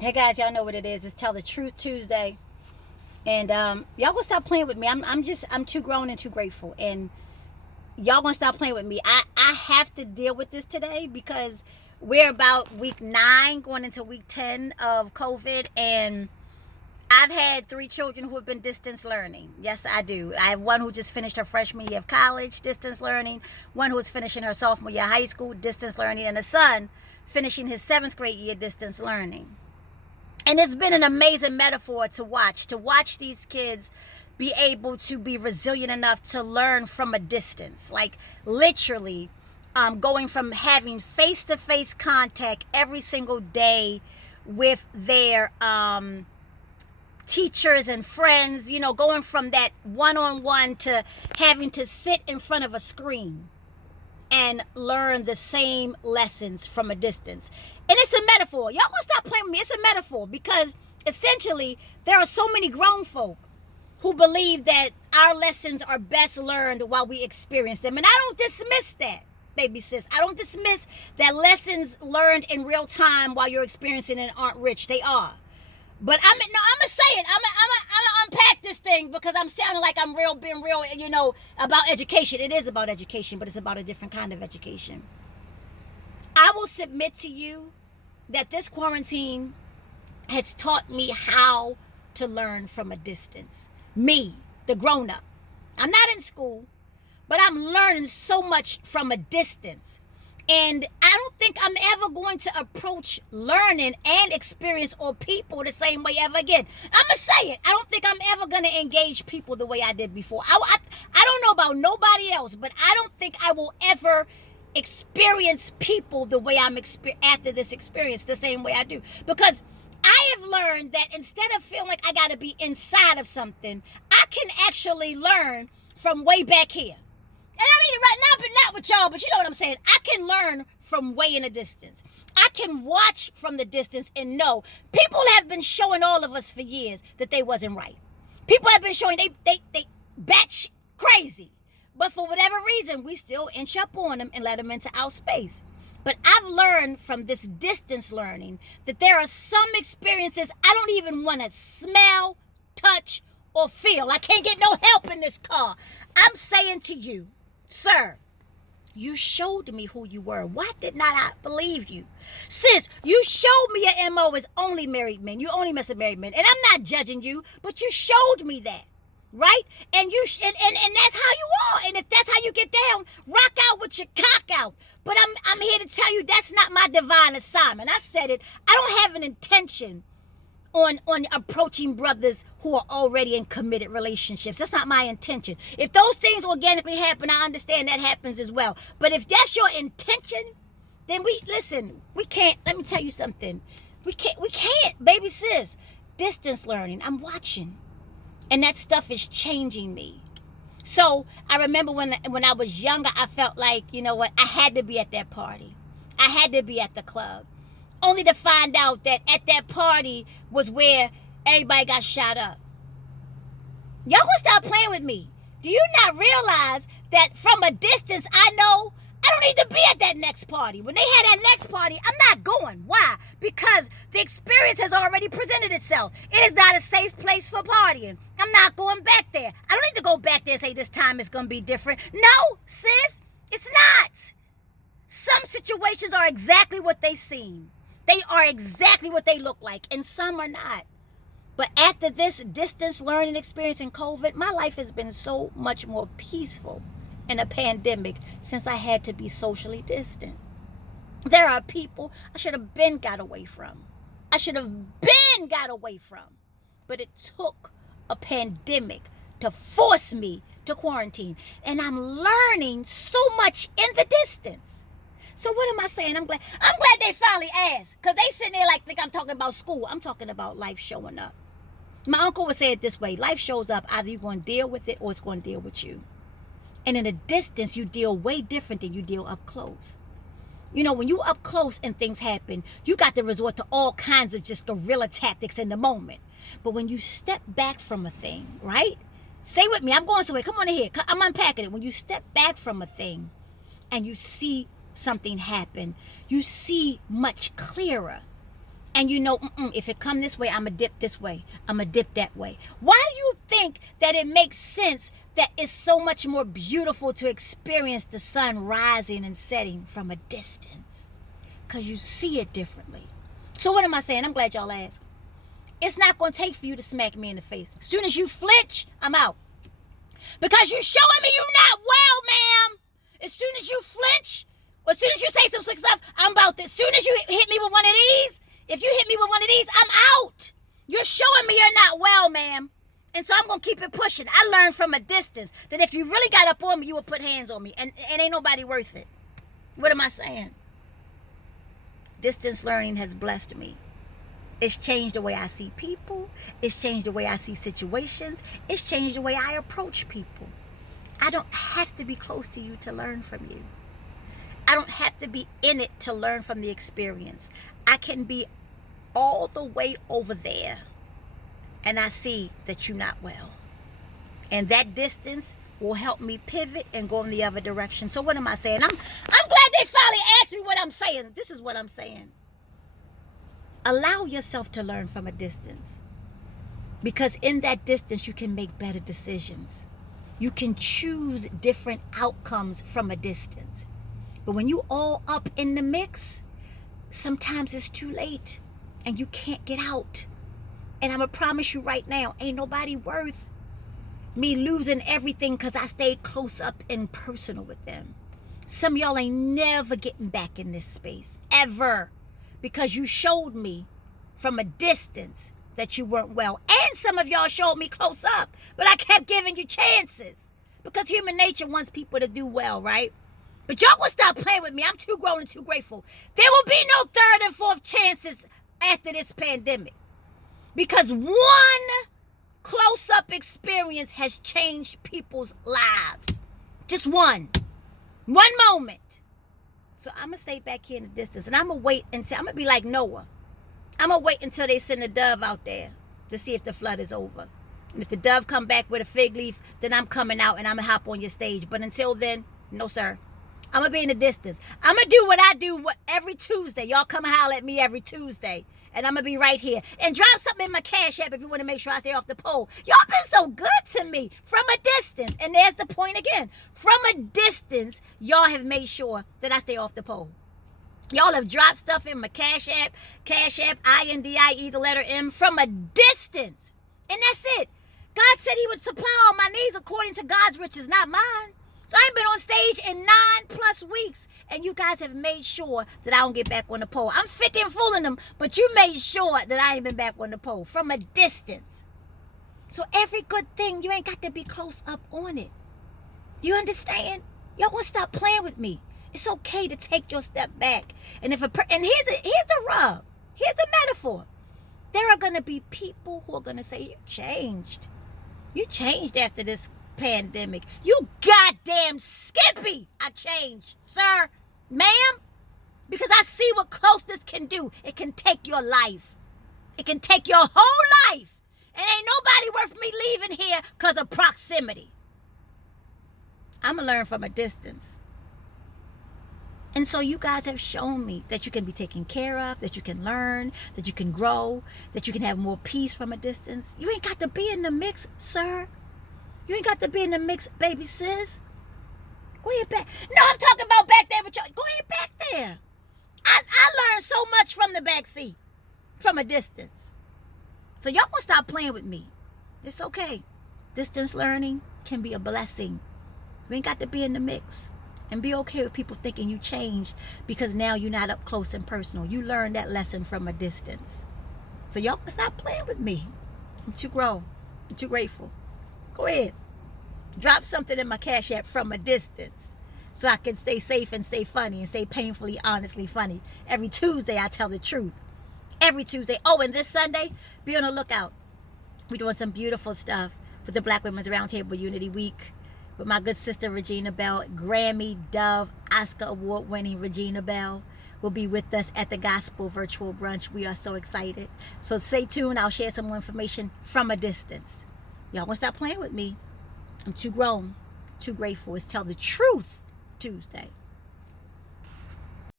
Hey guys, y'all know what it is. It's Tell the Truth Tuesday. And y'all gonna stop playing with me. I'm too grown and too grateful. And y'all gonna stop playing with me. I have to deal with this today because we're about week 9 going into week 10 of COVID, and I've had 3 children who have been distance learning. Yes, I do. I have one who just finished her freshman year of college, distance learning, one who's finishing her sophomore year of high school, distance learning, and a son finishing his 7th grade year distance learning. And it's been an amazing metaphor to watch these kids be able to be resilient enough to learn from a distance, like literally going from having face-to-face contact every single day with their teachers and friends, going from that one-on-one to having to sit in front of a screen and learn the same lessons from a distance. And it's a metaphor. Y'all gonna stop playing with me. It's a metaphor because essentially there are so many grown folk who believe that our lessons are best learned while we experience them. And I don't dismiss that, baby sis. I don't dismiss that lessons learned in real time while you're experiencing it aren't rich. They are. But I'm gonna say it. I'm gonna unpack this thing because I'm sounding like I'm being real, about education. It is about education, but it's about a different kind of education. I will submit to you that this quarantine has taught me how to learn from a distance. Me, the grown up. I'm not in school, but I'm learning so much from a distance. And I don't think I'm ever going to approach learning and experience or people the same way ever again. I'm going to say it. I don't think I'm ever going to engage people the way I did before. I don't know about nobody else, but I don't think I will ever experience people the way I'm after this experience, the same way I do. Because I have learned that instead of feeling like I got to be inside of something, I can actually learn from way back here. And I mean right now, but not with y'all, but you know what I'm saying. I can learn from way in a distance. I can watch from the distance and know. People have been showing all of us for years that they wasn't right. People have been showing they batch crazy. But for whatever reason, we still inch up on them and let them into our space. But I've learned from this distance learning that there are some experiences I don't even want to smell, touch, or feel. I can't get no help in this car. I'm saying to you, sir, you showed me who you were. Why did not I believe you? Sis, you showed me your MO is only married men. You only mess with married men. And I'm not judging you, but you showed me that. Right? And you and that's how you are. And if that's how you get down, rock out with your cock out. But I'm here to tell you that's not my divine assignment. I said it. I don't have an intention on approaching brothers who are already in committed relationships. That's not my intention. If those things organically happen, I understand that happens as well. But if that's your intention, then we can't. Let me tell you something. We can't, baby sis. Distance learning. I'm watching. And that stuff is changing me. So I remember when I was younger, I felt like, you know what, I had to be at that party. I had to be at the club. Only to find out that at that party was where everybody got shot up. Y'all gonna stop playing with me. Do you not realize that from a distance, I know I don't need to be at that next party. When they had that next party, I'm not going. Why? Because the experience has already presented itself. It is not a safe place for partying. I'm not going back there. I don't need to go back there and say this time is going to be different. No, sis, it's not. Some situations are exactly what they seem. They are exactly what they look like, and some are not. But after this distance learning experience in COVID, my life has been so much more peaceful in a pandemic since I had to be socially distant. There are people I should have been got away from. But it took a pandemic to force me to quarantine. And I'm learning so much in the distance. So what am I saying? I'm glad they finally asked. Because they sitting there like think I'm talking about school. I'm talking about life showing up. My uncle would say it this way. Life shows up. Either you're going to deal with it or it's going to deal with you. And in the distance, you deal way different than you deal up close. You know, when you up close and things happen, you got to resort to all kinds of just guerrilla tactics in the moment. But when you step back from a thing, right? Stay with me. I'm going somewhere. Come on in here. I'm unpacking it. When you step back from a thing and you see something happen, you see much clearer. And you know, if it come this way, I'm going to dip this way. I'm going to dip that way. Why do you think that it makes sense that it's so much more beautiful to experience the sun rising and setting from a distance? Because you see it differently. So what am I saying? I'm glad y'all asked. It's not going to take for you to smack me in the face. As soon as you flinch, I'm out. Because you're showing me you're not well, ma'am. As soon as you flinch, or as soon as you say some slick stuff, I'm about this. As soon as you hit me with one of these, if you hit me with one of these, I'm out. You're showing me you're not well, ma'am. And so I'm going to keep it pushing. I learned from a distance that if you really got up on me, you would put hands on me. And ain't nobody worth it. What am I saying? Distance learning has blessed me. It's changed the way I see people. It's changed the way I see situations. It's changed the way I approach people. I don't have to be close to you to learn from you. I don't have to be in it to learn from the experience. I can be all the way over there and I see that you're not well. And that distance will help me pivot and go in the other direction. So what am I saying? I'm glad they finally asked me what I'm saying. This is what I'm saying. Allow yourself to learn from a distance. Because in that distance, you can make better decisions. You can choose different outcomes from a distance. But when you all up in the mix, sometimes it's too late and you can't get out. And I'm going to promise you right now, ain't nobody worth me losing everything because I stayed close up and personal with them. Some of y'all ain't never getting back in this space, ever. Because you showed me from a distance that you weren't well. And some of y'all showed me close up, but I kept giving you chances. Because human nature wants people to do well, right? But y'all gonna stop playing with me. I'm too grown and too grateful. There will be no third and fourth chances after this pandemic. Because one close-up experience has changed people's lives. Just one. One moment. So I'm going to stay back here in the distance. And I'm going to wait until, I'm going to be like Noah. I'm going to wait until they send a dove out there to see if the flood is over. And if the dove come back with a fig leaf, then I'm coming out and I'm going to hop on your stage. But until then, no, sir. I'm going to be in the distance. I'm going to do what I do every Tuesday. Y'all come holler at me every Tuesday. And I'm going to be right here. And drop something in my Cash App if you want to make sure I stay off the pole. Y'all been so good to me from a distance. And there's the point again. From a distance, y'all have made sure that I stay off the pole. Y'all have dropped stuff in my Cash App, INDIE, the letter M, from a distance. And that's it. God said he would supply all my needs according to God's riches, not mine. So I ain't been on stage in 9+ weeks. And you guys have made sure that I don't get back on the pole. I'm fitting and fooling them, but you made sure that I ain't been back on the pole from a distance. So every good thing, you ain't got to be close up on it. Do you understand? Y'all gonna stop playing with me. It's okay to take your step back. And here's the rub. Here's the metaphor. There are gonna be people who are gonna say, you changed. You changed after this pandemic. You goddamn skippy. I changed, sir, ma'am, because I see what closeness can do. It can take your life. It can take your whole life. And ain't nobody worth me leaving here because of proximity. I'm going to learn from a distance. And so you guys have shown me that you can be taken care of, that you can learn, that you can grow, that you can have more peace from a distance. You ain't got to be in the mix, sir. You ain't got to be in the mix, baby sis. Go ahead back. No, I'm talking about back there with y'all. Go ahead back there. I learned so much from the back seat, from a distance. So y'all gonna stop playing with me. It's okay. Distance learning can be a blessing. You ain't got to be in the mix. And be okay with people thinking you changed because now you're not up close and personal. You learned that lesson from a distance. So y'all gonna stop playing with me. I'm too grown. I'm too grateful. Go ahead. Drop something in my Cash App from a distance so I can stay safe and stay funny and stay painfully, honestly funny. Every Tuesday, I tell the truth. Every Tuesday. Oh, and this Sunday, be on the lookout. We're doing some beautiful stuff with the Black Women's Roundtable Unity Week with my good sister, Regina Bell. Grammy, Dove, Oscar Award-winning Regina Bell will be with us at the Gospel Virtual Brunch. We are so excited. So stay tuned. I'll share some more information from a distance. Y'all won't stop playing with me. I'm too grown, too grateful. It's Tell the Truth Tuesday.